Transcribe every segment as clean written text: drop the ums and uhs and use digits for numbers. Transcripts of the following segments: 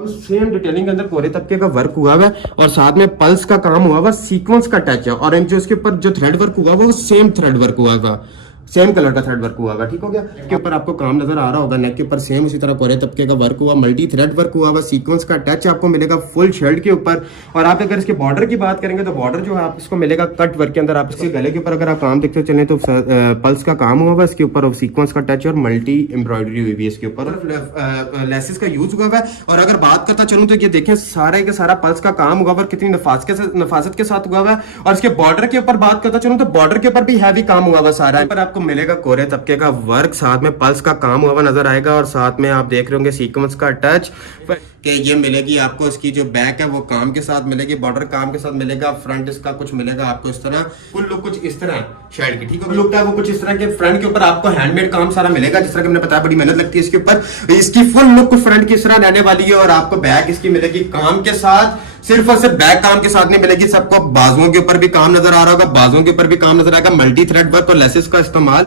Same detailing के अंदर कोरे तबके का वर्क हुआ हुआ है और साथ में पल्स का काम हुआ हुआ, सीक्वेंस का टच है और जो इसके ऊपर जो थ्रेड वर्क हुआ वो सेम थ्रेड वर्क हुआ हुआ, सेम कलर का थ्रेड वर्क हुआ होगा। ठीक हो गया। इसके ऊपर आपको काम नजर आ रहा होगा, नेक के ऊपर सेम उसी तरह कोरे तबके का वर्क हुआ, मल्टी थ्रेड वर्क हुआ हुआ, सीक्वेंस का टच आपको मिलेगा फुल शर्ट के ऊपर। और आप अगर इसके बॉर्डर की बात करेंगे तो बॉर्डर जो है आप इसको मिलेगा कट वर्क के अंदर। आप इसके गले के ऊपर अगर आप काम देखते चले तो पल्स का काम हुआ हुआ इसके ऊपर, सीक्वेंस का टच और मल्टी एम्ब्रॉयडरी हुई है इसके ऊपर, लेसेस का यूज हुआ है। और अगर बात करता चलूँ तो ये देखें सारे के सारा पल्स का काम हुआ और कितनी नफासत के साथ हुआ है। और इसके बॉर्डर के ऊपर बात करता चलूँ तो बॉर्डर के ऊपर भी हैवी काम हुआ हुआ सारा, पर आपको मिलेगा कोरे तबके का वर्क, साथ में पल्स का काम हुआ नजर आएगा और साथ में आप देख रहे होंगे सीक्वेंस का टच कि ये मिलेगी आपको। इसकी जो बैक है वो काम के साथ मिलेगी, बॉर्डर काम के साथ मिलेगा, फ्रंट इसका कुछ मिलेगा आपको इस तरह, फुल लुक कुछ इस तरह शर्ट की। ठीक है, लुक है वो कुछ इस तरह के। फ्रंट के ऊपर आपको हैंडमेड काम सारा मिलेगा, जिस तरह कि मैंने बताया बड़ी मेहनत लगती है इसके ऊपर। इसकी फुल लुक फ्रंट की इस तरह रहने वाली है और आपको बैक इसकी मिलेगी काम के साथ, सिर्फ और सिर्फ बैक काम के साथ नहीं मिलेगी, सबको बाजुओं के ऊपर भी काम नजर आ रहा होगा, बाजुओं के ऊपर भी काम नजर आएगा, मल्टी थ्रेड वर्क और लेसेस का इस्तेमाल।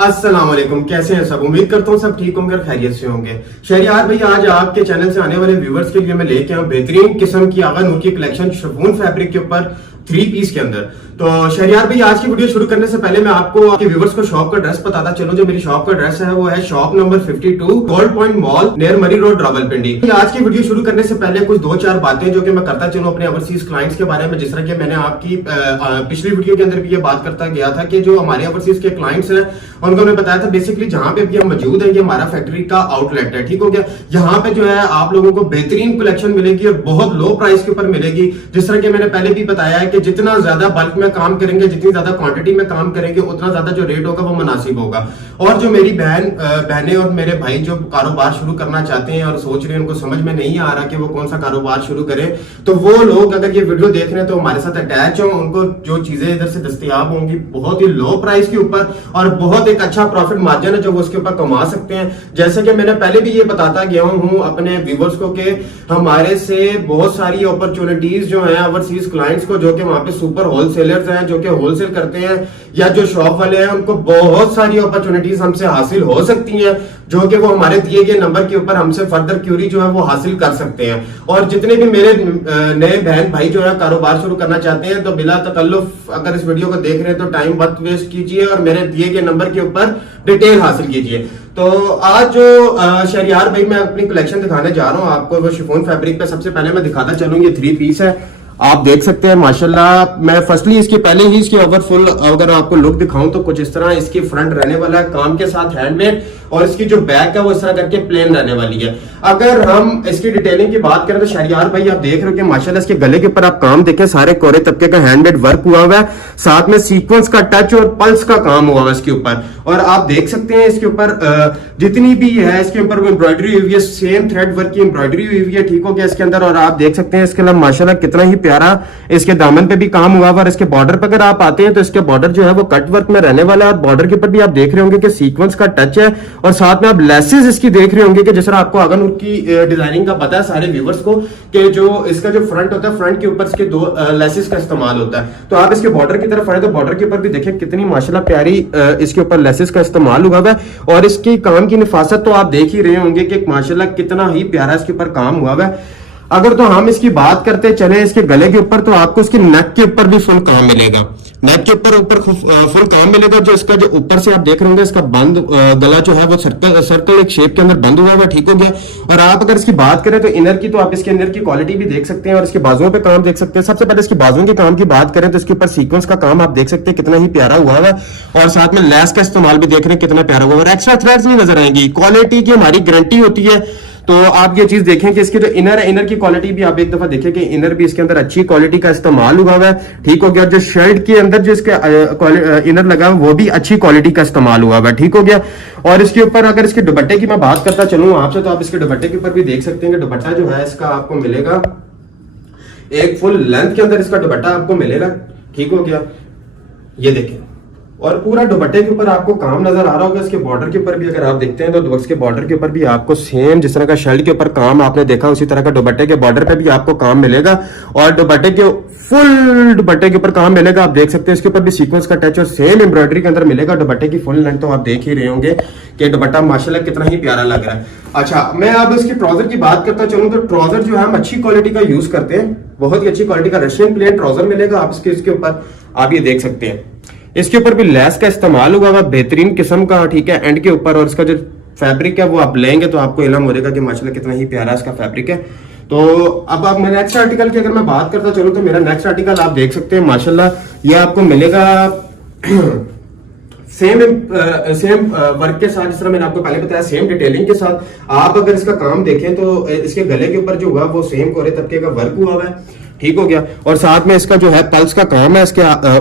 अस्सलाम वालेकुम, कैसे हैं सब? उम्मीद करता हूँ सब ठीक होंगे और खैरियत से होंगे। शहरियार भाई, आज आपके चैनल से आने वाले व्यूवर्स के लिए मैं लेके आऊँ बेहतरीन किस्म की आगा नूर की कलेक्शन शिफॉन फैब्रिक के ऊपर 3 पीस के अंदर। तो शहरियार भाई, आज की वीडियो शुरू करने से पहले मैं आपको आपके व्यूवर्स को शॉप का एड्रेस बताता चलूं। जो मेरी शॉप का एड्रेस है वो है shop number 52 gold point mall near मरी रोड रावलपिंडी। आज की वीडियो शुरू करने से पहले कुछ 2-4 बातें जो कि मैं करता चलूं अपने ओवरसीज क्लाइंट्स के बारे में। जिस तरह की मैंने आपकी पिछली वीडियो के अंदर भी ये बात करता गया था कि जो हमारे ओवरसीज के क्लाइंट्स हैं उनको मैं बताया था बेसिकली जहां पे भी हम मौजूद है ये हमारा फैक्ट्री का आउटलेट है। ठीक हो गया। यहाँ पे जो है आप लोगों को बेहतरीन कलेक्शन मिलेगी और बहुत लो प्राइस के ऊपर मिलेगी। जिस तरह के मैंने पहले भी बताया है कि जितना ज्यादा बल्क में काम करेंगे, जितनी ज्यादा क्वांटिटी में काम करेंगे, उतना ज्यादा जो रेट होगा वो मुनासिब होगा। और जो मेरी बहनें और मेरे भाई जो कारोबार शुरू करना चाहते हैं और सोच रहे हैं, उनको समझ में नहीं आ रहा कि वो कौन सा कारोबार शुरू करें, तो वो लोग अगर ये वीडियो देख रहे हैं तो हमारे साथ अटैच हो, उनको जो चीजें इधर से दस्तयाब होंगी बहुत ही लो प्राइस के ऊपर और बहुत एक अच्छा प्रॉफिट मार्जिन है जो वो उसके ऊपर कमा सकते हैं। जैसे कि मैंने पहले भी ये बताता गया हूं अपने व्यूवर्स को कि हमारे से बहुत सारी अपॉर्चुनिटीज जो है ओवरसीज क्लाइंट्स को, जो कि वहां पे सुपर होलसेलर्स हैं जो कि होलसेल करते हैं या जो शॉप वाले हैं, उनको बहुत सारी अपॉर्चुनिटीज हमसे हासिल हो सकती हैं जो कि वो हमारे दिए गए नंबर के ऊपर हमसे फर्दर क्यूरी जो है वो हासिल कर सकते हैं। और जितने भी मेरे नए बहन भाई जो है कारोबार शुरू करना चाहते हैं तो बिला तकल्लुफ अगर इस वीडियो को देख रहे हैं तो टाइम मत वेस्ट कीजिए और मेरे दिए गए नंबर के ऊपर डिटेल हासिल कीजिए। तो आज जो शहरियार भाई मैं अपनी कलेक्शन दिखाने जा रहा हूँ आपको, वो शिफॉन फैब्रिक पे सबसे पहले मैं दिखाता चलूँ। ये 3 पीस है, आप देख सकते हैं माशाल्लाह। मैं फर्स्टली इसके पहले ही इसकी ओवरफुल अगर आपको लुक दिखाऊं तो कुछ इस तरह इसकी फ्रंट रहने वाला है काम के साथ हैंडमेड, और इसकी जो बैक है वो इस तरह करके प्लेन रहने वाली है। अगर हम इसकी डिटेलिंग की बात करें तो शहरियार भाई आप देख रहे हो कि माशाल्लाह इसके गले के ऊपर आप काम देखें, सारे कोरे तबके का हैंडमेड वर्क हुआ हुआ है, साथ में सीक्वेंस का टच और पल्स का काम हुआ हुआ है इसके ऊपर। और आप देख सकते हैं इसके ऊपर जितनी भी है इसके ऊपर एम्ब्रॉयडरी हुई है, सेम थ्रेड वर्क की एम्ब्रॉयडरी हुई है। ठीक हो गया इसके अंदर। और आप देख सकते हैं इसके अलावा माशाल्लाह कितना ही प्यारा इसके दामन पे भी काम हुआ हुआ। और इसके बॉर्डर पर अगर आप आते हैं तो इसके बॉर्डर जो है वो कट वर्क में रहने वाला है और बॉर्डर के ऊपर भी आप देख रहे होंगे कि सीक्वेंस का टच है और साथ में आप लेसेस इसकी देख रहे होंगे कि जिस तरह आपको आगन की डिजाइनिंग का पता है सारे व्यूवर्स को कि जो इसका जो फ्रंट होता है, फ्रंट के ऊपर इसके 2 लेसेस का इस्तेमाल होता है। तो आप इसके बॉर्डर की तरफ आए तो बॉर्डर के ऊपर भी देखें कितनी माशाल्लाह प्यारी इसके ऊपर लेसेस का इस्तेमाल हुआ है। और इसकी काम की निफासत तो आप देख ही रहे होंगे कि माशाल्लाह कितना ही प्यारा इसके ऊपर काम हुआ है। अगर तो हम इसकी बात करते चले इसके गले के ऊपर तो आपको इसके नेक के ऊपर भी फुल काम मिलेगा, नेक के ऊपर फुल काम मिलेगा। जो इसका जो ऊपर से आप देख रहे होंगे इसका बंद गला जो है वो सर्कल एक शेप के अंदर बंद हुआ है। ठीक हो गया। और आप अगर इसकी बात करें तो इनर की, तो आप इसके इनर की क्वालिटी भी देख सकते हैं और इसके बाजुओं पे काम देख सकते हैं। सबसे पहले इसकी बाजुओं के काम की बात करें तो इसके ऊपर सीक्वेंस का काम आप देख सकते हैं कितना ही प्यारा हुआ है और साथ में लेस का इस्तेमाल भी देख रहे हैं कितना प्यारा हुआ है और एक्स्ट्रा थ्रेड्स नहीं नजर आएंगी। क्वालिटी की हमारी गारंटी होती है। तो आप ये चीज देखें कि इसकी जो इनर है, इनर की क्वालिटी भी आप एक दफा देखें कि इनर भी इसके अंदर अच्छी क्वालिटी का इस्तेमाल हुआ है। ठीक हो गया। जो शर्ट के अंदर जो इसके इनर लगा है वो भी अच्छी क्वालिटी का इस्तेमाल हुआ है। ठीक हो गया। और इसके ऊपर अगर इसके दुपट्टे की मैं बात करता चलूं आपसे तो आप इसके दुपट्टे के ऊपर भी देख सकते हैं कि दुपट्टा जो है इसका आपको मिलेगा एक फुल लेंथ के अंदर इसका दुपट्टा आपको मिलेगा। ठीक हो गया। ये देखें और पूरा दुपट्टे के ऊपर आपको काम नजर आ रहा होगा। इसके बॉर्डर के ऊपर भी अगर आप देखते हैं तो इसके बॉर्डर के ऊपर भी आपको सेम जिस तरह का शर्ट के ऊपर काम आपने देखा उसी तरह का दुपट्टे के बॉर्डर पे भी आपको काम मिलेगा और दुपट्टे के फुल दुपट्टे के ऊपर काम मिलेगा। आप देख सकते हैं इसके ऊपर भी सीक्वेंस का टच और सेम एम्ब्रॉयडरी के अंदर मिलेगा। दुपट्टे की फुल लेंथ तो आप देख ही रहे होंगे कि दुपट्टा माशाल्लाह कितना ही प्यारा लग रहा है। अच्छा, मैं अब इसकी ट्राउजर की बात करता चलूं तो ट्राउजर जो है हम अच्छी क्वालिटी का यूज करते हैं, बहुत ही अच्छी क्वालिटी का रशियन प्लेन ट्राउजर मिलेगा आप इसके ऊपर। आप ये देख सकते हैं इसके ऊपर भी लेस का इस्तेमाल हुआ हुआ बेहतरीन किस्म का, ठीक है, एंड के ऊपर। और इसका जो फैब्रिक है वो आप लेंगे तो आपको इल्म हो जाएगा कि माशाल्लाह कितना ही प्यारा इसका फैब्रिक है। तो अब आप मैं नेक्स्ट आर्टिकल की अगर मैं बात करता चलूं तो मेरा नेक्स्ट आर्टिकल आप देख सकते हैं माशाल्लाह ये आपको मिलेगा सेम वर्क के साथ, जिस तरह मैंने आपको पहले बताया सेम डिटेलिंग के साथ। आप अगर इसका काम देखें तो इसके गले के ऊपर जो हुआ वो सेम कोरे तबके का वर्क हुआ है, ठीक हो गया। और साथ में इसका जो है पल्स का काम है इसके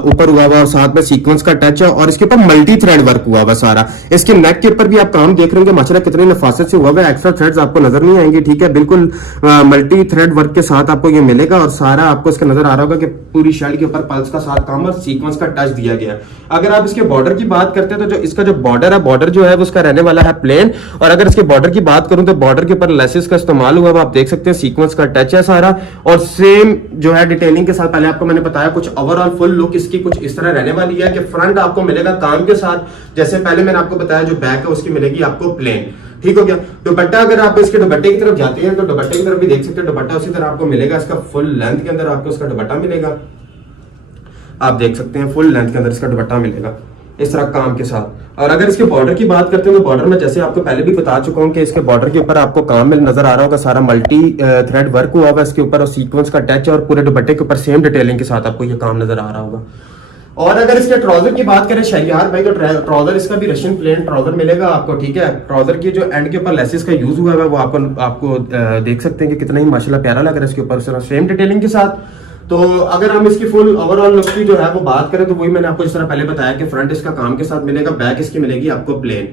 ऊपर हुआ हुआ और साथ में सीक्वेंस का टच है और इसके ऊपर मल्टी थ्रेड वर्क हुआ हुआ सारा। इसके नेक के ऊपर भी आप काम देख रहे होंगे माशाल्लाह कितनी नफासत से हुआ हुआ है। एक्स्ट्रा थ्रेड्स आपको नजर नहीं आएंगे, ठीक है, बिल्कुल मल्टी थ्रेड वर्क के साथ आपको ये मिलेगा। और सारा आपको इसका नजर आ रहा होगा कि पूरी शर्ट के ऊपर पल्स का साथ काम और सीक्वेंस का टच दिया गया। अगर आप इसके बॉर्डर की बात करते हैं तो जो इसका जो बॉर्डर है, बॉर्डर जो है वो उसका रहने वाला है प्लेन। और अगर इसके बॉर्डर की बात करूं तो बॉर्डर के ऊपर लेसेस का इस्तेमाल हुआ हुआ आप देख सकते हैं, सीक्वेंस का टच है सारा और सेम जो है डिटेलिंग के साथ। पहले आपको मैंने बताया कुछ ओवरऑल फुल लुक इसकी कुछ इस तरह रहने वाली है कि फ्रंट आपको मिलेगा काम के साथ, जैसे पहले मैंने आपको बताया जो बैक है उसकी मिलेगी आपको प्लेन, ठीक हो गया। दुपट्टा अगर आप इसके दुपट्टे की तरफ जाते हैं तो दुपट्टे की तरफ भी देख सकते हैं दुपट्टा उसी तरह आपको मिलेगा। इसका फुल लेंथ के अंदर आपको इसका दुपट्टा मिलेगा, आप देख सकते हैं फुल लेंथ के अंदर इसका दुपट्टा मिलेगा इस तरह काम के साथ। और अगर इसके बॉर्डर की बात करते हैं तो बॉर्डर में जैसे आपको पहले भी बता चुका हूं कि इसके बॉर्डर के ऊपर आपको काम में नजर आ रहा होगा सारा मल्टी थ्रेड वर्क हुआ होगा इसके ऊपर और सीक्वेंस का टच और पूरे दुपट्टे के ऊपर सेम डिटेलिंग के साथ आपको ये काम नजर आ रहा होगा। और अगर इसके ट्राउजर की बात करें शहरियार भाई तो ट्राउजर इसका भी रशियन प्लेन ट्राउजर मिलेगा आपको, ठीक है। ट्राउजर की जो एंड के ऊपर लेसेस का यूज हुआ है वो आपको देख सकते हैं कि कितना ही माशाल्लाह प्यारा लग रहा है इसके ऊपर सेम डिटेलिंग के साथ। तो अगर हम इसकी फुल ओवरऑल लुक की जो है वो बात करें तो वही मैंने आपको इस तरह पहले बताया कि फ्रंट इसका काम के साथ मिलेगा, बैक इसकी मिलेगी आपको प्लेन।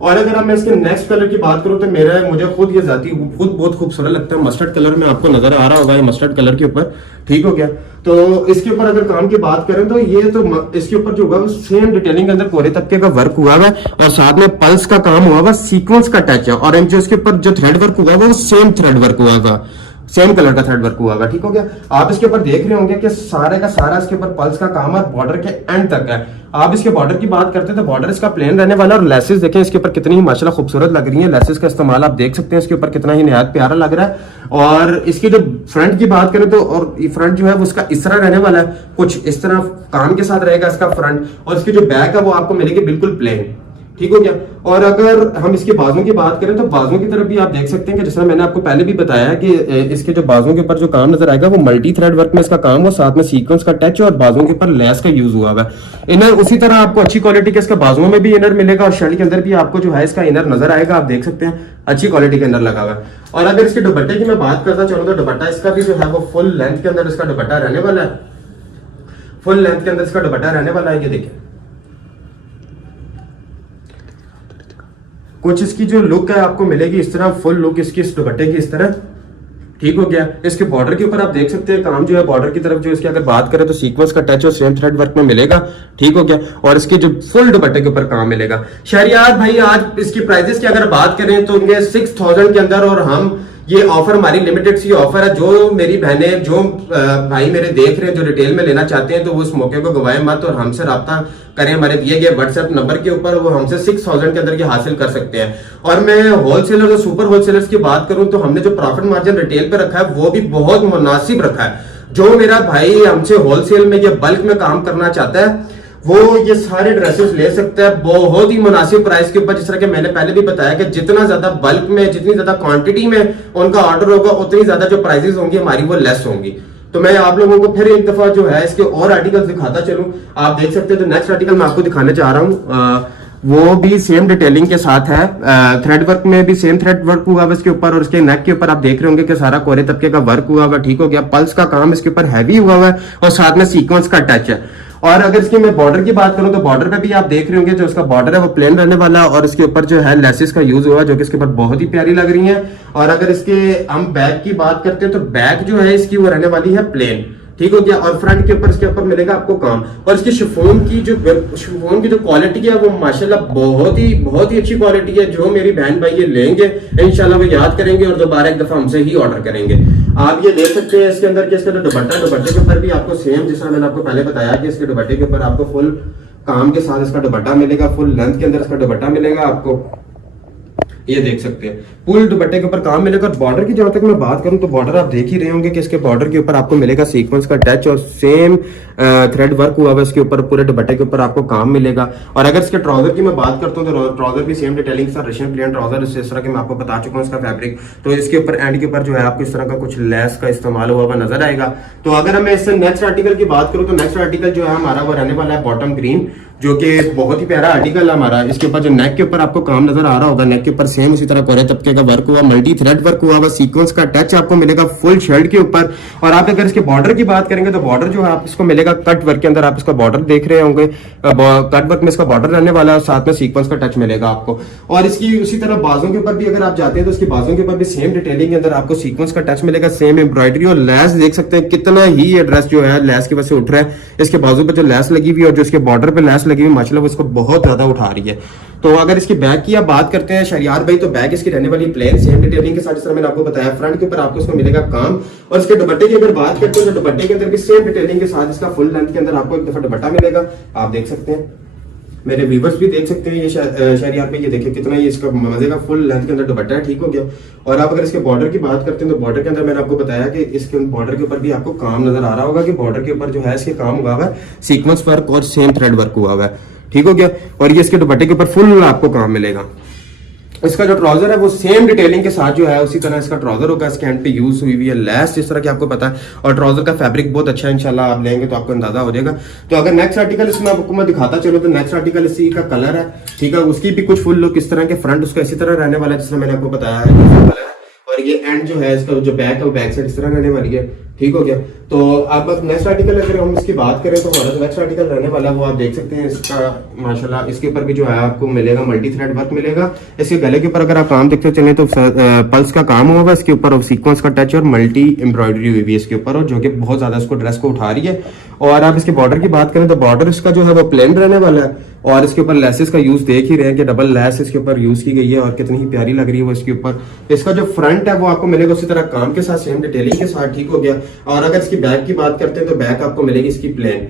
और अगर हम इसके नेक्स्ट कलर की बात करूं तो मुझे खुद ये जाती खुद बहुत खूबसूरत लगता है। मस्टर्ड कलर में आपको नजर आ रहा होगा ये मस्टर्ड कलर के ऊपर, ठीक हो गया। तो इसके ऊपर अगर काम की बात करें तो ये तो इसके ऊपर जो होगा सेम डिटेलिंग के अंदर कोरे तबके का वर्क हुआ है और साथ में पल्स का काम हुआ हुआ, सीक्वेंस का टच है और जो इसके ऊपर जो थ्रेड वर्क हुआ वो सेम थ्रेड वर्क हुआ था, सेम कलर का थ्रेड वर्क हुआ होगा, ठीक हो गया। आप इसके ऊपर देख रहे होंगे कि सारे का सारा इसके ऊपर पल्स का काम है बॉर्डर के एंड तक है। आप इसके बॉर्डर की बात करते हैं तो बॉर्डर इसका प्लेन रहने वाला और लेसेस देखें इसके ऊपर कितनी ही माशाल्लाह खूबसूरत लग रही है। लेसेस का इस्तेमाल आप देख सकते हैं इसके ऊपर कितना ही निहायत प्यारा लग रहा है। और इसकी जो फ्रंट की बात करें तो और फ्रंट जो है वो उसका इस तरह रहने वाला है, कुछ इस तरह काम के साथ रहेगा इसका फ्रंट और इसकी जो बैक है वो आपको मिलेगी बिल्कुल प्लेन, ठीक हो गया। और अगर हम इसके बाजू की बात करें तो बाजू की तरफ भी आप देख सकते हैं कि जैसा मैंने आपको पहले भी बताया कि इसके जो बाजू के ऊपर जो काम नजर आएगा वो मल्टी थ्रेड वर्क में इसका काम हो, साथ में सीक्वेंस का टच और बाजू के ऊपर लेस का यूज हुआ है। इनर उसी तरह आपको अच्छी क्वालिटी के इसका बाजुओं में भी इनर मिलेगा और शर्ट के अंदर भी आपको जो है इसका इनर नजर आएगा, आप देख सकते हैं अच्छी क्वालिटी का इनर लगा हुआ है। और अगर इसके दुपट्टे की मैं बात करता चलूं तो दुपट्टा इसका भी जो है वो फुल लेंथ के अंदर इसका दुपट्टा रहने वाला है, फुल लेंथ के अंदर इसका दुपट्टा रहने वाला है। ये देखिए कुछ इसकी जो लुक है आपको मिलेगी इस तरह, फुल लुक इसकी इस दुपट्टे की इस तरह, ठीक हो गया। इसके बॉर्डर के ऊपर आप देख सकते हैं काम जो है बॉर्डर की तरफ जो इसकी अगर बात करें तो सीक्वेंस का टच और सेम थ्रेड वर्क में मिलेगा, ठीक हो गया। और इसके जो फुल दुपट्टे के ऊपर काम मिलेगा। शहरियार भाई आज इसकी प्राइजेस की अगर बात करें तो ये 6000 के अंदर, और हम ये ऑफर हमारी लिमिटेड सी ऑफर है। जो मेरी बहनें जो भाई मेरे देख रहे हैं जो रिटेल में लेना चाहते हैं तो वो उस मौके को गवाएं मत और हमसे राब्ता करें हमारे दिए गए व्हाट्सएप नंबर के ऊपर, वो हमसे 6000 के अंदर के हासिल कर सकते हैं। और मैं होलसेलर और सुपर होलसेलर्स की बात करूं तो हमने जो प्रॉफिट मार्जिन रिटेल पे रखा है वो भी बहुत मुनासिब रखा है। जो मेरा भाई हमसे होलसेल में या बल्क में काम करना चाहता है वो ये सारे ड्रेसेस ले सकता है बहुत ही मुनासिब प्राइस के ऊपर। जिस तरह के मैंने पहले भी बताया कि जितना ज्यादा बल्क में जितनी ज्यादा क्वांटिटी में उनका ऑर्डर होगा उतनी ज्यादा जो प्राइसेस होंगी हमारी वो लेस होंगी। तो मैं आप लोगों को फिर एक दफा जो है इसके और आर्टिकल्स दिखाता चलूं, आप देख सकते हैं। तो नेक्स्ट आर्टिकल मैं आपको दिखाने जा रहा हूं, वो भी सेम डिटेलिंग के साथ है, थ्रेड वर्क में भी सेम थ्रेड वर्क हुआ है इसके ऊपर और इसके नेक के ऊपर आप देख रहे होंगे कि सारा कोरे तबके का वर्क हुआ हुआ, ठीक हो गया। पल्स का काम इसके ऊपर हैवी हुआ हुआ है और साथ में सीक्वेंस का टच है। और अगर इसकी मैं बॉर्डर की बात करूं तो बॉर्डर पे भी आप देख रहे होंगे जो उसका बॉर्डर है वो प्लेन रहने वाला और इसके ऊपर जो है लेसेस का यूज हुआ जो कि इसके ऊपर बहुत ही प्यारी लग रही है। और अगर इसके हम बैक की बात करते हैं तो बैक जो है इसकी वो रहने वाली है प्लेन, ठीक हो गया। और फ्रंट के ऊपर इसके ऊपर मिलेगा आपको काम। और इसकी शिफॉन की जो क्वालिटी है वो माशाल्लाह बहुत ही अच्छी क्वालिटी है। जो मेरी बहन भाई ये लेंगे इंशाल्लाह वो याद करेंगे और दोबारा एक दफा हमसे ही ऑर्डर करेंगे। आप ये ले सकते हैं। इसके अंदर के इसका जो दुपट्टे के ऊपर भी आपको सेम, जिस तरह मैंने आपको पहले बताया कि इसके दुपट्टे के ऊपर आपको फुल काम के साथ इसका दुपट्टा मिलेगा, फुल लेंथ के अंदर इसका दुपट्टा मिलेगा आपको, ये देख सकते हैं फुल दुपट्टे के ऊपर काम मिलेगा। बॉर्डर की जहां तक मैं बात करूं तो बॉर्डर आप देख ही रहे होंगे कि इसके बॉर्डर के ऊपर आपको मिलेगा सीक्वेंस का टच और सेम थ्रेड वर्क हुआ है इसके ऊपर, पूरे दुपट्टे के ऊपर आपको काम मिलेगा। और अगर इसके ट्राउजर की मैं बात करता हूं तो ट्राउजर भी सेम डिटेलिंग के साथ रशियन प्लेन ट्राउजर इस तरह के मैं आपको बता चुका हूं इसका फैब्रिक। तो इसके ऊपर एंड के ऊपर जो है आपको इस तरह का कुछ लेस का इस्तेमाल हुआ नजर आएगा। तो अगर मैं इससे नेक्स्ट आर्टिकल की बात करूं तो नेक्स्ट आर्टिकल जो है हमारा वो रहने वाला है बॉटम ग्रीन, जो कि बहुत ही प्यारा आर्टिकल है हमारा। इसके ऊपर जो नेक के ऊपर आपको काम नजर आ रहा होगा, नेक के ऊपर सेम इसी तरह कोरे तबके का वर्क हुआ, मल्टी थ्रेड वर्क हुआ, सीक्वेंस का टच आपको मिलेगा फुल शर्ट के ऊपर। और आप अगर इसके बॉर्डर की बात करेंगे तो बॉर्डर जो है आप इसको मिलेगा कट वर्क के अंदर, आप इसका बॉर्डर देख रहे होंगे, कट वर्क में इसका बॉर्डर रहने वाला है, साथ में सीक्वेंस का टच मिलेगा आपको। और इसकी उसी तरह बाजों के ऊपर भी अगर आप जाते हैं तो इसकी बाजों के ऊपर भी सेम डिटेलिंग के अंदर आपको सीक्वेंस का टच मिलेगा, सेम एम्ब्रॉयडरी और लेस देख सकते हैं कितना ही ये ड्रेस जो है लेस की वजह से उठ रहा है। इसके बाजू पर जो लेस लगी हुई और जो इसके बॉर्डर पे लेस लगी हुई माशाल्लाह इसको बहुत ज्यादा उठा रही है। तो अगर इसकी बैक की आप बात करते हैं शहरियार भाई, तो बैक इसकी रहने वाली प्लेन सेम डिटेलिंग के साथ, जिस तरह मैंने आपको बताया। फ्रंट के ऊपर आपको इसको मिलेगा काम। और इसके दुपट्टे की अगर बात करते हैं तो दुपट्टे के अंदर भी सेम डिटेलिंग के साथ इसका फुल लेंथ के अंदर आपको एक दफा दुपट्टा मिलेगा, आप देख सकते हैं, मेरे व्यूवर्स भी देख सकते हैं। ये शहरियार पे ये देखिए कितना ये इसका मजे का फुल लेंथ के अंदर दुपट्टा है, ठीक हो गया। और आप अगर इसके बॉर्डर की बात करते हैं तो बॉर्डर के अंदर मैंने आपको बताया कि इसके बॉर्डर के ऊपर भी आपको काम नजर आ रहा होगा कि बॉर्डर के ऊपर जो है इसके काम हुआ है सीक्वेंस वर्क और सेम थ्रेड वर्क हुआ है, ठीक हो गया। और ये इसके दुपट्टे के ऊपर फुल आपको काम मिलेगा। इसका जो ट्राउजर है वो सेम डिटेलिंग के साथ जो है उसी तरह इसका ट्राउजर होगा। इसके एंड पे यूज हुई है लेस, जिस तरह की आपको पता है। और ट्राउजर का फैब्रिक बहुत अच्छा है, इंशाल्लाह आप लेंगे तो आपको अंदाजा हो जाएगा। तो अगर नेक्स्ट आर्टिकल इसमें आपको मैं दिखाता चलो तो नेक्स्ट आर्टिकल इसी का कलर है, ठीक है। उसकी भी कुछ फुल लुक इस तरह के, फ्रंट उसका इसी तरह रहने वाला है जिस तरह मैंने आपको बताया है कलर है। और ये एंड जो है इसका जो बैक है वो बैक साइड इस तरह रहने वाली है, ठीक हो गया। तो आप बस नेक्स्ट आर्टिकल अगर हम इसकी बात करें तो हमारा नेक्स्ट आर्टिकल रहने वाला वो आप देख सकते हैं। इसका माशाल्लाह इसके ऊपर भी जो है आपको मिलेगा मल्टी थ्रेड वर्क मिलेगा। इसके गले के ऊपर अगर आप काम देखते चले तो पल्स का काम हुआ इसके ऊपर, सीक्वेंस का टच और मल्टी एम्ब्रॉयडरी हुई है इसके ऊपर, और जो कि बहुत ज्यादा इसको ड्रेस को उठा रही है। और आप इसके बॉर्डर की बात करें तो बॉर्डर इसका जो है वो प्लेन रहने वाला है। और इसके ऊपर लेसेस का यूज देख ही रहे हैं कि डबल लेस इसके ऊपर यूज की गई है और कितनी ही प्यारी लग रही है वो इसके ऊपर। इसका जो फ्रंट है वो आपको मिलेगा उसी तरह काम के साथ सेम डिटेलिंग के साथ, ठीक हो गया। और अगर इसकी बैक की बात करते हैं तो बैक आपको मिलेगी इसकी प्लेन।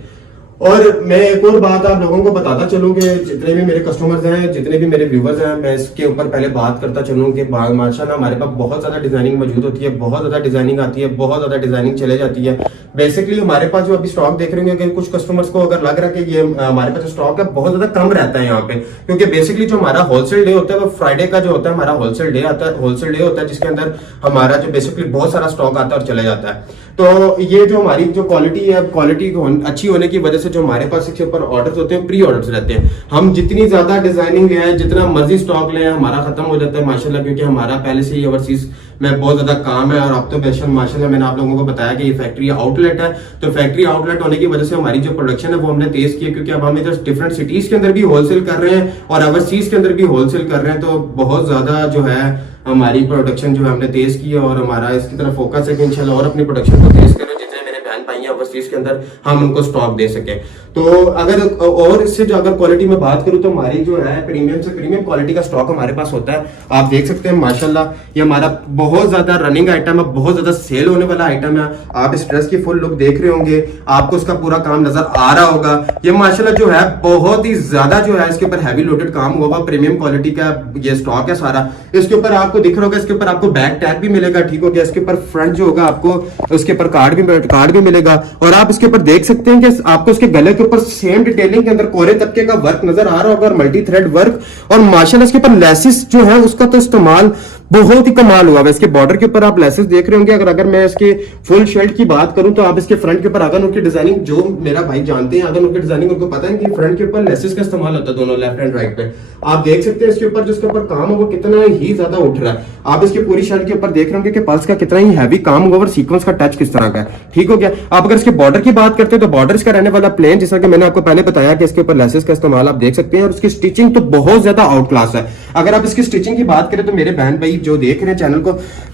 और मैं एक और बात आप लोगों को बताता चलूं कि जितने भी मेरे कस्टमर्स हैं, जितने भी मेरे व्यूवर्स हैं, मैं इसके ऊपर पहले बात करता चलूं कि माशाल्लाह हमारे पास बहुत ज्यादा डिजाइनिंग मौजूद होती है, बहुत ज्यादा डिजाइनिंग आती है, बहुत ज्यादा डिजाइनिंग चले जाती है। बेसिकली हमारे पास जो अभी स्टॉक देख रहे होंगे कि कुछ कस्टमर्स को अगर लग रहा है कि ये हमारे पास स्टॉक है बहुत ज्यादा कम रहता है यहाँ पे, क्योंकि बेसिकली जो हमारा होलसेल डे होता है वो फ्राइडे का जो होता है हमारा होलसेल डे होता है जिसके अंदर हमारा जो बेसिकली बहुत सारा स्टॉक आता है और चले जाता है। तो ये जो हमारी जो क्वालिटी है, क्वालिटी अच्छी होने की वजह से जो हमारे पास इसके ऊपर ऑर्डर्स होते हैं प्री ऑर्डर्स रहते हैं। हम जितनी ज्यादा डिजाइनिंग ले आए, जितना मर्जी स्टॉक ले आए, हमारा खत्म हो जाता है माशाल्लाह, क्योंकि हमारा पहले से ही ओवरसीज में बहुत ज्यादा काम है। और अब तो बेशक माशाल्लाह मैंने आप लोगों को बताया कि ये फैक्ट्री आउटलेट है, तो फैक्ट्री आउटलेट होने की वजह से हमारी जो प्रोडक्शन है वो हमने तेज की है, क्योंकि अब हम इधर डिफरेंट सिटीज के अंदर भी होलसेल कर रहे हैं और ओवरसीज के अंदर भी होलसेल कर रहे हैं। तो बहुत ज्यादा जो है हमारी प्रोडक्शन जो है हमने तेज की है और हमारा इसकी तरफ फोकस है कि इंशाल्लाह और अपनी प्रोडक्शन को तेज करें, जितने मेरे बहन भाई हैं ओवरसीज के अंदर हम उनको स्टॉक दे सके। तो अगर और इससे जो अगर क्वालिटी में बात करूं तो हमारी जो है प्रीमियम से प्रीमियम क्वालिटी का स्टॉक हमारे पास होता है। आप देख सकते हैं माशाल्लाह ये हमारा बहुत ज्यादा रनिंग आइटम है, बहुत ज्यादा सेल होने वाला आइटम है। आप इस ड्रेस की फुल लुक देख रहे होंगे, आपको इसका पूरा काम नजर आ रहा होगा। ये माशाल्लाह जो है बहुत ही ज्यादा जो है इसके ऊपर हैवी लोडेड काम हुआ, प्रीमियम क्वालिटी का ये स्टॉक है सारा। इसके ऊपर आपको दिख रहा होगा, इसके ऊपर आपको बैक टैग भी मिलेगा, ठीक हो गया। इसके ऊपर फ्रंट जो होगा आपको उसके ऊपर कार्ड भी मिलेगा। और आप इसके ऊपर देख सकते हैं कि आपको इसके गले के ऊपर सेम डिटेलिंग के अंदर कोरे तबके का वर्क नजर आ रहा होगा और मल्टी थ्रेड वर्क। और माशाल्लाह इसके ऊपर लेसिस जो है उसका तो इस्तेमाल बहुत ही कमाल हुआ है। इसके बॉर्डर के ऊपर आप लेसेस देख रहे होंगे। अगर मैं इसके फुल शर्ट की बात करूं तो आप इसके फ्रंट के ऊपर आगन उनकी डिजाइनिंग, जो मेरा भाई जानते हैं आगन उनकी डिजाइनिंग, उनको पता है कि फ्रंट के ऊपर लेसेस का इस्तेमाल होता है दोनों लेफ्ट एंड राइट पे। आप देख सकते हैं इसके ऊपर जिसके ऊपर काम है वो कितना ही ज्यादा उठ रहा है। आप इसकी पूरी शर्ट के ऊपर देख रहे होंगे कि पल्स का कितना ही हैवी काम हुआ और सीक्वेंस का टच किस तरह का है, ठीक हो गया। आप अगर इसके बॉर्डर की बात करते हैं तो बॉर्डर इसका रहने वाला प्लेन, जैसा कि मैंने आपको पहले बताया कि इसके ऊपर लेसेस का इस्तेमाल आप देख सकते हैं। और उसकी स्टिचिंग तो बहुत ज्यादा आउट क्लास है। अगर आप इसकी स्टिचिंग की बात करें तो मेरे बहन भाई जो देख रहे हैं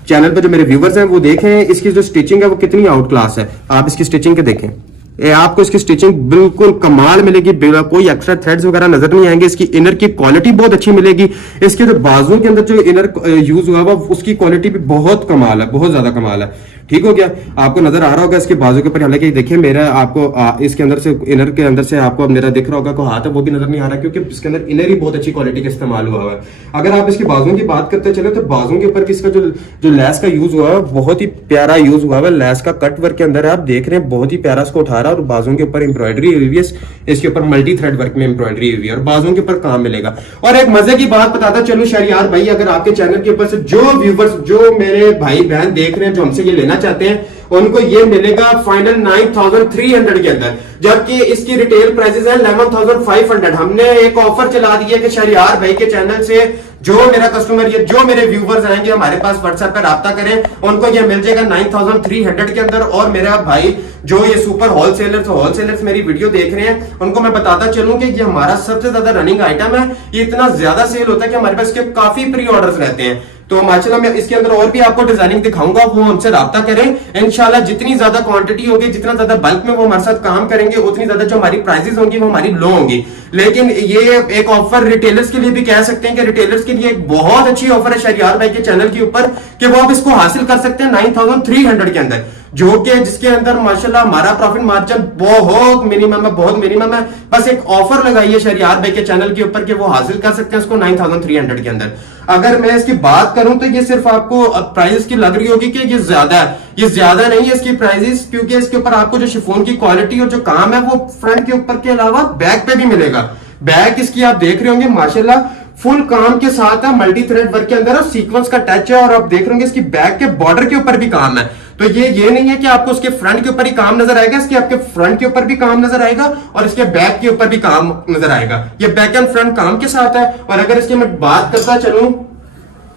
चैनल पर जो मेरे व्यूवर्स हैं वो देखें इसकी जो स्टिचिंग है वो कितनी आउट क्लास है। आप इसकी स्टिचिंग के देखें, ये आपको इसकी स्टिचिंग बिल्कुल कमाल मिलेगी, कोई एक्स्ट्रा थ्रेड्स वगैरह नजर नहीं आएंगे। इसकी इनर की क्वालिटी बहुत अच्छी मिलेगी। इसके जो बाजू के अंदर जो इनर यूज हुआ है उसकी क्वालिटी भी बहुत कमाल है, बहुत ज्यादा कमाल है। ठीक हो गया, आपको नजर आ रहा होगा इसके बाजू के ऊपर, हालांकि देखिए मेरा आपको इसके अंदर से इनर के अंदर से आपको मेरा दिख रहा होगा को हाथ है वो भी नजर नहीं आ रहा, क्योंकि इसके अंदर इनर ही बहुत अच्छी क्वालिटी का इस्तेमाल हुआ है। अगर आप इसकी बाजुओं की बात करते चले तो बाजुओं के ऊपर इसका जो लैस का यूज हुआ है बहुत ही प्यारा यूज हुआ है। लैस का कट वर्क के अंदर आप देख रहे हैं बहुत ही प्यारा इसको उठा रहा है, और बाजुओं के ऊपर एम्ब्रॉयडरी हुई है, इसके ऊपर मल्टी थ्रेड वर्क में एम्ब्रॉयडरी हुई है, और बाजुओं के ऊपर काम मिलेगा। और एक मजे की बात बताता चलो शहरियार भाई, अगर आपके चैनल के ऊपर से जो व्यूवर्स जो मेरे भाई बहन देख रहे हैं जो हमसे ये लेना चाहते हैं उनको ये मिलेगा फाइनल 9300 के अंदर, जबकि इसकी रिटेल प्राइसेस है 11500। हमने एक ऑफर चला दिया कि शहरियार भाई के चैनल से जो मेरा कस्टमर ये जो मेरे व्यूवर्स आएंगे हमारे पास व्हाट्सएप पर राब्ता करें उनको ये मिल जाएगा 9300 के अंदर। और मेरा भाई जो ये सुपर होलसेलर्स मेरी वीडियो देख रहे हैं उनको मैं बताता चलूं कि ये हमारा सबसे ज्यादा रनिंग आइटम है। ये इतना ज्यादा सेल होता है कि हमारे पास इसके काफी प्री ऑर्डर्स रहते हैं। तो माशाल्लाह मैं इसके अंदर और भी आपको डिजाइनिंग दिखाऊंगा, वो हमसे राब्ता करें इंशाल्लाह। जितनी ज्यादा क्वांटिटी होगी, जितना ज्यादा बल्क में वो हमारे साथ काम करेंगे, उतनी ज्यादा जो हमारी प्राइसेस होंगी वो हमारी लो होंगी। लेकिन ये एक ऑफर रिटेलर्स के लिए भी कह सकते हैं कि रिटेलर्स के लिए एक बहुत अच्छी ऑफर है शहरियार भाई के चैनल के ऊपर कि वो आप इसको हासिल कर सकते हैं 9300 के अंदर, जो कि जिसके अंदर माशाल्लाह हमारा प्रॉफिट मार्जिन बहुत मिनिमम है। बस एक ऑफर लगाई है शहरियार भाई के चैनल के ऊपर कि वो हासिल कर सकते हैं इसको 9300 के अंदर। अगर मैं इसकी बात करूं तो ये सिर्फ आपको प्राइस की लग रही होगी कि ये ज्यादा है, ये ज्यादा नहीं है इसकी प्राइसेस, क्योंकि इसके ऊपर आपको जो शिफॉन की क्वालिटी और जो काम है वो फ्रंट के ऊपर के अलावा बैक पे भी मिलेगा। बैक इसकी आप देख रहे होंगे माशाल्लाह फुल काम के साथ है, मल्टी थ्रेड वर्क के अंदर और सीक्वेंस का टच है। और आप देख रहे होंगे इसकी बैक के बॉर्डर के ऊपर भी काम है। तो ये नहीं है कि आपको उसके फ्रंट के ऊपर ही काम नजर आएगा, इसके आपके फ्रंट के ऊपर भी काम नजर आएगा और इसके बैक के ऊपर भी काम नजर आएगा। ये बैक एंड फ्रंट काम के साथ है। और अगर इसकी मैं बात करता चलूं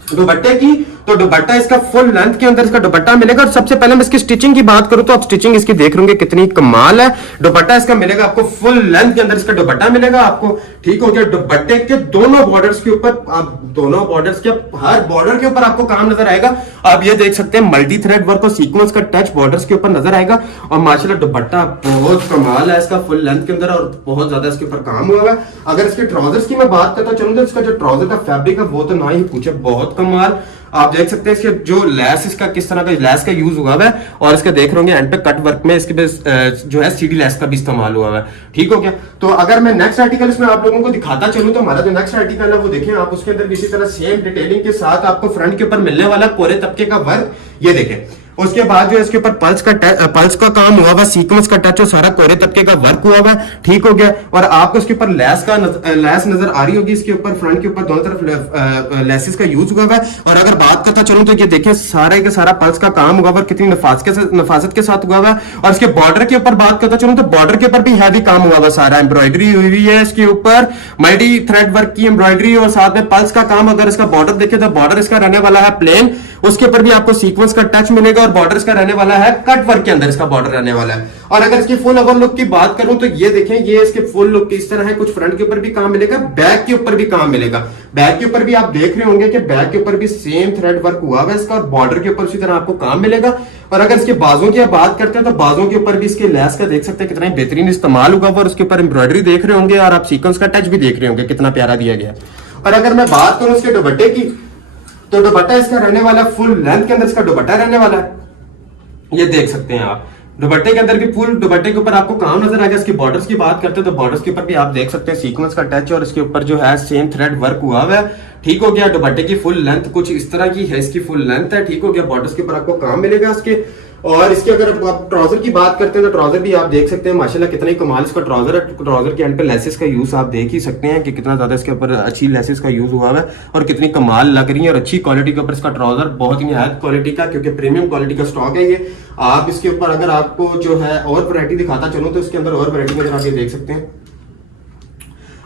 दुपट्टे की, तो दुपट्टा इसका फुल लेंथ के अंदर इसका दुपट्टा मिलेगा। और सबसे पहले मैं इसकी स्टिचिंग की बात करूं तो आप स्टिचिंग इसकी देख रहे होंगे कितनी कमाल है। दुपट्टा इसका मिलेगा आपको फुल लेंथ के अंदर इसका दुपट्टा मिलेगा आपको। ठीक हो गया, दुपट्टे के दोनों बॉर्डर्स के ऊपर, आप दोनों बॉर्डर्स के हर बॉर्डर के ऊपर आपको काम नजर आएगा। आप ये देख सकते हैं मल्टी थ्रेड वर्क और सीक्वेंस का टच बॉर्डर्स के ऊपर नजर आएगा। और माशाल्लाह दुपट्टा बहुत कमाल है इसका फुल लेंथ के अंदर और बहुत ज्यादा इसके ऊपर काम हुआ है। अगर इसके ट्राउजर्स की मैं बात करता चलूं तो इसका जो ट्राउजर का फैब्रिक है वो तो ना ही पूछे, बहुत कमाल। आप देख सकते हैं इसके जो लैस इसका किस तरह का लैस का यूज हुआ है। और इसका देख रहे होंगे एंड पे कट वर्क में इसके जो है सीडी लैस का भी इस्तेमाल हुआ है। ठीक हो गया, तो अगर मैं नेक्स्ट आर्टिकल इसमें आप लोगों को दिखाता चलूं तो हमारा जो नेक्स्ट आर्टिकल है वो देखें आप, उसके अंदर इसी तरह सेम डिटेलिंग के साथ आपको फ्रंट के ऊपर मिलने वाला कोरे तबके का वर्क ये देखें। उसके बाद जो है इसके ऊपर पल्स का काम हुआ हुआ, सीक्वेंस का टच और सारा कोरे तबके का वर्क हुआ हुआ। ठीक हो गया, और आपको इसके ऊपर लैस नजर आ रही होगी, इसके ऊपर फ्रंट के ऊपर दोनों तरफ लेसेस का यूज हुआ है। और अगर बात करता चलूं तो ये देखें सारे के सारा पल्स का काम हुआ हुआ, कितनी नफासत के साथ हुआ हुआ। और इसके बॉर्डर के ऊपर बात करता चलूं तो बॉर्डर के ऊपर भी हैवी काम हुआ हुआ, सारा एम्ब्रॉयडरी हुई है इसके ऊपर, मल्टी थ्रेड वर्क की एम्ब्रॉयडरी और साथ में पल्स का काम। अगर इसका बॉर्डर देखे तो बॉर्डर इसका रहने वाला है प्लेन, उसके ऊपर भी आपको सीक्वेंस का टच मिलेगा और बॉर्डर इसका रहने वाला है कट वर्क के अंदर इसका बॉर्डर रहने वाला है। और अगर इसकी फुल ओवरलुक की बात करूं तो ये देखें, ये इसके फुल लुक इस तरह है, कुछ फ्रंट के ऊपर भी काम मिलेगा, बैक के ऊपर भी काम मिलेगा। बैक के ऊपर भी आप देख रहे होंगे कि बैक के ऊपर भी सेम थ्रेड वर्क हुआ है इसका और बॉर्डर के ऊपर उसी तरह आपको काम मिलेगा। और अगर इसके बाजों की बात करते हैं तो बाजों के ऊपर भी इसके लैस का देख सकते हैं कितना बेहतरीन इस्तेमाल हुआ और उसके ऊपर एम्ब्रॉयडरी देख रहे होंगे और आप सीक्वेंस का टच भी देख रहे होंगे कितना प्यारा दिया गया। और अगर मैं बात करूं इसके दुपट्टे की तो दुपट्टा इसका रहने वाला फुल लेंथ के अंदर इसका दुपट्टा रहने वाला है, ये देख सकते हैं आप। दुपट्टे के अंदर भी फुल दुपट्टे के ऊपर आपको काम नजर आएगा। इसकी बॉर्डर्स की बात करते हैं तो बॉर्डर्स के ऊपर भी आप देख सकते हैं सीक्वेंस का टच और इसके ऊपर जो है सेम थ्रेड वर्क हुआ है। ठीक हो गया, दुपट्टे की फुल लेंथ कुछ इस तरह की है, इसकी फुल लेंथ है। ठीक हो गया, बॉर्डर्स के ऊपर आपको काम मिलेगा इसके। और इसके अगर आप ट्राउजर की बात करते हैं तो ट्राउजर भी आप देख सकते हैं माशाल्लाह कितना ही कमाल इसका ट्राउजर है। ट्राउजर के एंड पे लेसेस का यूज आप देख ही सकते हैं कि कितना ज्यादा इसके ऊपर अच्छी लेसेस का यूज हुआ है और कितनी कमाल लग रही है। और अच्छी क्वालिटी के ऊपर इसका ट्राउजर बहुत ही निहायत क्वालिटी का, क्योंकि प्रीमियम क्वालिटी का स्टॉक है ये। आप इसके ऊपर अगर आपको जो है और वैरायटी दिखाता चलूं तो इसके अंदर और वैरायटी में आप ये देख सकते हैं।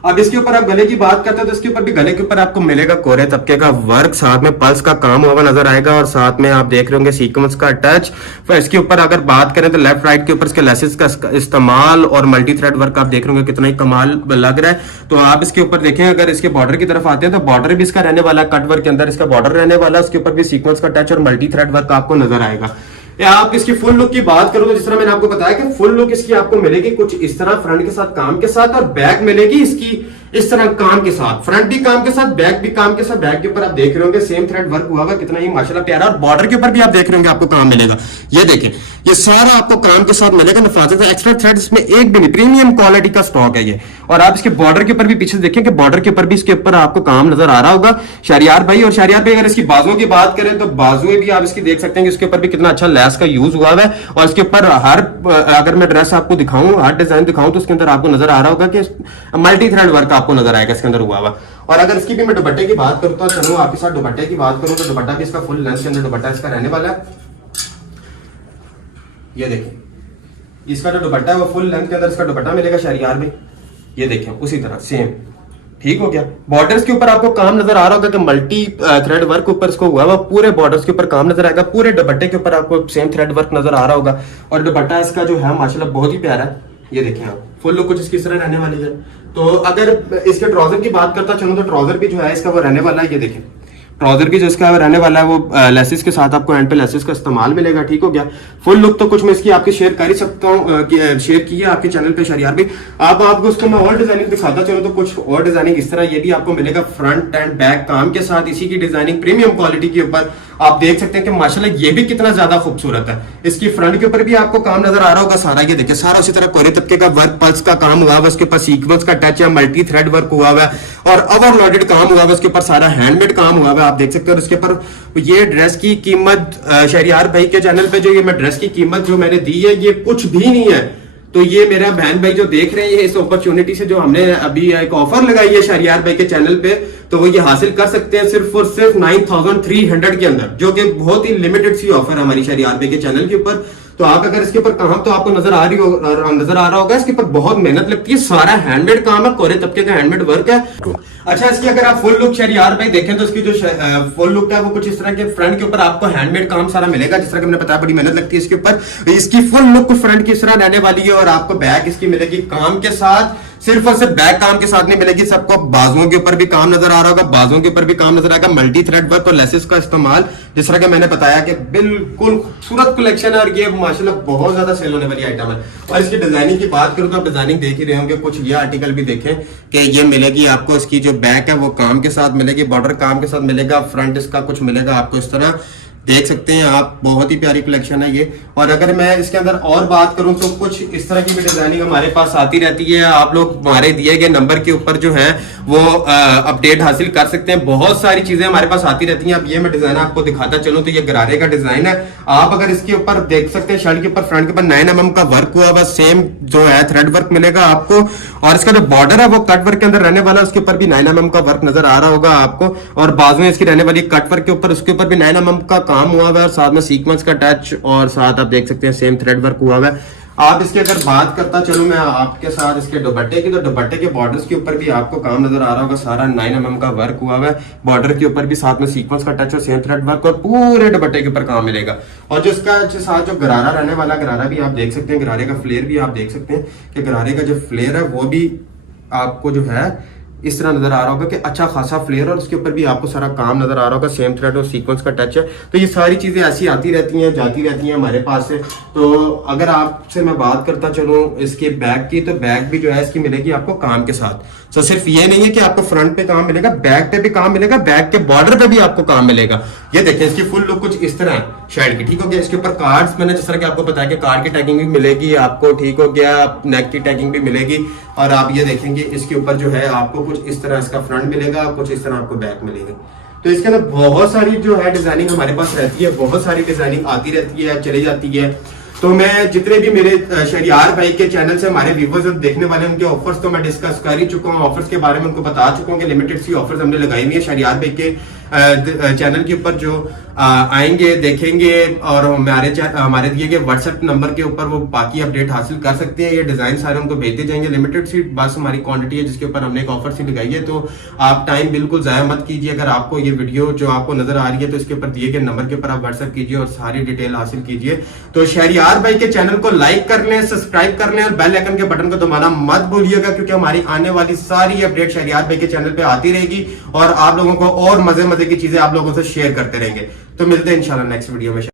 अब इसके ऊपर आप गले की बात करते हैं तो इसके ऊपर भी गले के ऊपर आपको मिलेगा कोरे तबके का वर्क, साथ में पल्स का काम हुआ नजर आएगा और साथ में आप देख रहे होंगे सीक्वेंस का टच। फिर इसके ऊपर अगर बात करें तो लेफ्ट राइट के ऊपर इसके लेसेस का इस्तेमाल और मल्टी थ्रेड वर्क आप देख रहे होंगे कितना ही कमाल लग रहा है। तो आप इसके ऊपर देखें, अगर इसके बॉर्डर की तरफ आते हैं तो बॉर्डर भी इसका रहने वाला, कट वर्क के अंदर इसका बॉर्डर रहने वाला, उसके ऊपर भी सीक्वेंस का टच और मल्टी थ्रेड वर्क आपको नजर आएगा। या आप इसकी फुल लुक की बात करो तो जिस तरह मैंने आपको बताया कि फुल लुक इसकी आपको मिलेगी कुछ इस तरह, फ्रंट के साथ काम के साथ, और बैक मिलेगी इसकी इस तरह काम के साथ, फ्रंट भी काम के साथ, बैक भी काम के साथ। बैक के ऊपर आप देख रहे होंगे सेम थ्रेड वर्क हुआ हुआ, कितना ही माशाल्लाह प्यारा। और बॉर्डर के ऊपर भी आप देख रहे होंगे आपको काम मिलेगा, ये देखें, ये सारा आपको काम के साथ मिलेगा। नफाजत एक्स्ट्रा थ्रेड इसमें एक भी नहीं, प्रीमियम क्वालिटी का स्टॉक है ये। और आप इसके बॉर्डर के ऊपर भी पीछे देखें कि बॉर्डर के ऊपर भी इसके ऊपर आपको काम नजर आ रहा होगा शहरियार भाई। और शहरियार भाई अगर इसकी बाजुओं की बात करें तो बाजुएं भी आप इसकी देख सकते हैं कि इसके ऊपर भी कितना अच्छा लैस का यूज हुआ है। और इसके ऊपर हर, अगर मैं ड्रेस आपको दिखाऊं, हर डिजाइन दिखाऊं तो उसके अंदर आपको नजर आ रहा होगा कि मल्टी थ्रेड वर्क आपको नजर आएगा इसके अंदर हुआ हुआ। और अगर इसकी भी मैं दुपट्टे की बात करता हूं, चलो आपके साथ दुपट्टे की बात करूं तो दुपट्टा भी इसका फुल लेंथ के अंदर दुपट्टा इसका रहने वाला है। ये देखिए, इसका जो दुपट्टा है वो फुल लेंथ के अंदर इसका दुपट्टा मिलेगा शहरियार में, ये देखें उसी तरह सेम, ठीक हो गया। बॉर्डर्स के ऊपर आपको काम नजर आ रहा होगा कि मल्टी थ्रेड वर्क ऊपर इसको हुआ हुआ, पूरे बॉर्डर्स के ऊपर काम नजर आएगा, पूरे दुपट्टे के ऊपर आपको सेम थ्रेड वर्क नजर आ रहा होगा। और दुपट्टा इसका जो है माशाल्लाह बहुत ही प्यारा है, ये देखें आप, फुल लुक कुछ इसकी तरह रहने वाली है। तो अगर इसके ट्राउजर की बात करता चलूं तो ट्राउजर भी जो है इसका वो रहने वाला है, ये देखें ट्राउजर भी जो इसका रहने वाला है वो लेसेस के साथ आपको एंड पे लेसेस का इस्तेमाल मिलेगा, ठीक हो गया। फुल लुक तो कुछ मैं इसकी आपकी शेयर कर ही सकता हूँ, शेयर की है आपके चैनल पे शहरियार भी। आप आपको उसको मैं और डिजाइनिंग दिखाता चलो तो कुछ और डिजाइनिंग इस तरह ये भी आपको मिलेगा फ्रंट एंड बैक काम के साथ, इसी की डिजाइनिंग प्रीमियम क्वालिटी के ऊपर। आप देख सकते हैं कि माशाल्लाह ये भी कितना ज्यादा खूबसूरत है। इसकी फ्रंट के ऊपर भी आपको काम नजर आ रहा होगा सारा, ये देखिए सारा उसी तरह कोरे तबके का वर्क, पल्स का काम हुआ है, उसके ऊपर सीक्वेंस का टच है, मल्टी थ्रेड वर्क हुआ है और ओवरलोडेड काम हुआ है, उसके ऊपर सारा हैंडमेड काम हुआ है, आप देख सकते हो। उसके ऊपर ये ड्रेस की कीमत शहरियार भाई के चैनल पे जो ये मैं ड्रेस की कीमत जो मैंने दी है ये कुछ भी नहीं है। तो ये मेरा बहन भाई जो देख रहे हैं इस अपॉर्चुनिटी से जो हमने अभी एक ऑफर लगाई है शहरियार भाई के चैनल पे, तो वो ये हासिल कर सकते हैं सिर्फ और सिर्फ 9300 के अंदर, जो कि बहुत ही लिमिटेड सी ऑफर है हमारी शहरियार भाई के चैनल के ऊपर। तो आप अगर इसके ऊपर काम तो आपको नजर आ रहा होगा, इसके ऊपर बहुत मेहनत लगती है, सारा हैंडमेड काम है, कोरे तबके का हैंडमेड वर्क है। अच्छा, इसकी अगर आप फुल लुक शहरियार भाई देखें तो इसकी जो फुल लुक है वो कुछ इस तरह के, फ्रंट के ऊपर आपको हैंडमेड काम सारा मिलेगा, जिस तरह कि मैंने बताया बड़ी मेहनत लगती है इसके ऊपर। इसकी फुल लुक फ्रंट की इस तरह रहने वाली है और आपको बैक इसकी मिलेगी काम के साथ, सिर्फ और सिर्फ बैक काम के साथ नहीं मिलेगी, सबको बाजुओं के ऊपर भी काम नजर आ रहा होगा, बाजुओं के ऊपर भी काम नजर आएगा, मल्टी थ्रेड वर्क और लेसेस का इस्तेमाल, जिस तरह के मैंने बताया कि बिल्कुल खूबसूरत कलेक्शन है और ये माशाल्लाह बहुत ज्यादा सेल होने वाली आइटम है। और इसकी डिजाइनिंग की बात करूं तो आप डिजाइनिंग देख ही रहे होंगे, कुछ ये आर्टिकल भी देखें कि ये मिलेगी आपको, इसकी जो बैक है वो काम के साथ मिलेगी, बॉर्डर काम के साथ मिलेगा, फ्रंट इसका कुछ मिलेगा आपको इस तरह, देख सकते हैं आप, बहुत ही प्यारी कलेक्शन है ये। और अगर मैं इसके अंदर और बात करूं तो कुछ इस तरह की भी डिजाइनिंग हमारे पास आती रहती है, आप लोग हमारे दिए गए नंबर के ऊपर जो है वो अपडेट हासिल कर सकते हैं, बहुत सारी चीजें हमारे पास आती रहती हैं। अब ये मैं डिजाइन आपको दिखाता चलूं तो ये गरारे का डिजाइन है, आप अगर इसके ऊपर देख सकते हैं शर्ट के ऊपर फ्रंट के ऊपर 9 mm का वर्क हुआ हुआ, सेम जो है थ्रेड वर्क मिलेगा आपको, और इसका जो बॉर्डर है वो कट वर्क के अंदर रहने वाला, उसके ऊपर भी 9 mm का वर्क नजर आ रहा होगा आपको, और बाजुएं इसकी रहने वाली कट वर्क के ऊपर, उसके ऊपर भी 9 mm का काम हुआ हुआ है और साथ में सीक्वेंस का टच और साथ आप देख सकते हैं सेम थ्रेड वर्क हुआ हुआ है। आप इसकी अगर बात करता चलूं मैं आपके साथ इसके दुपट्टे की, तो दुपट्टे के बॉर्डर्स के ऊपर भी आपको काम नजर आ रहा होगा, सारा 9 mm का वर्क हुआ हुआ है, बॉर्डर के ऊपर भी साथ में सीक्वेंस का टच और सेम थ्रेड वर्क और पूरे दुपट्टे के ऊपर काम मिलेगा। और जो इसका साथ जो गरारा रहने वाला, गरारा भी आप देख सकते हैं, गरारे का फ्लेयर भी आप देख सकते हैं कि गरारे का जो फ्लेयर है वो भी आपको जो है इस तरह नजर आ रहा होगा कि अच्छा खासा फ्लेयर, और उसके ऊपर भी आपको सारा काम नजर आ रहा होगा, सेम थ्रेड और सीक्वेंस का टच है। तो ये सारी चीजें ऐसी आती रहती हैं, जाती रहती हैं हमारे पास से। तो अगर आपसे मैं बात करता चलूं इसके बैक की, तो बैक भी जो है इसकी मिलेगी आपको काम के साथ। तो सिर्फ ये नहीं है कि आपको फ्रंट पे काम मिलेगा, बैक पे भी काम मिलेगा, बैक के बॉर्डर पे भी आपको काम मिलेगा। ये देखिए इसकी फुल लुक कुछ इस तरह है शर्ट की, ठीक हो गया। इसके ऊपर कार्ड्स मैंने जिस तरह कि आपको बताया कि कार्ड की टैगिंग भी मिलेगी आपको, ठीक हो गया, नेक की टैगिंग भी मिलेगी। और आप ये देखेंगे इसके ऊपर जो है आपको कुछ इस तरह इसका फ्रंट मिलेगा, कुछ इस तरह आपको बैक मिलेगा। तो इसके अंदर बहुत सारी जो है डिजाइनिंग हमारे पास रहती है, बहुत सारी डिजाइनिंग आती रहती है, चली जाती है। तो मैं जितने भी मेरे शहरियार भाई के चैनल से हमारे व्यूवर्स देखने वाले उनके ऑफर्स तो मैं डिस्कस कर ही चुका हूँ, ऑफर्स के बारे में उनको बता चुका हूँ कि लिमिटेड सी ऑफर्स हमने लगाई हुई है शहरियार भाई के चैनल के ऊपर जो आएंगे, देखेंगे और हमारे दिए गए व्हाट्सएप नंबर के ऊपर वो बाकी अपडेट हासिल कर सकते हैं। ये डिजाइन सारे उनको भेजते जाएंगे। लिमिटेड सी बस हमारी क्वांटिटी है जिसके ऊपर हमने एक ऑफर सी लगाई है, तो आप टाइम बिल्कुल जाया मत कीजिए। अगर आपको ये वीडियो जो आपको नजर आ रही है तो इसके ऊपर दिए गए नंबर के ऊपर आप व्हाट्सएप कीजिए और सारी डिटेल हासिल कीजिए। तो शहरियार भाई के चैनल को लाइक कर लें, सब्सक्राइब कर लें और बेल आइकन के बटन को दबाना मत भूलिएगा, क्योंकि हमारी आने वाली सारी अपडेट शहरियार भाई के चैनल पे आती रहेगी और आप लोगों को और मजे मजे की चीजें आप लोगों से शेयर करते रहेंगे। तो मिलते हैं इंशाल्लाह नेक्स्ट वीडियो में।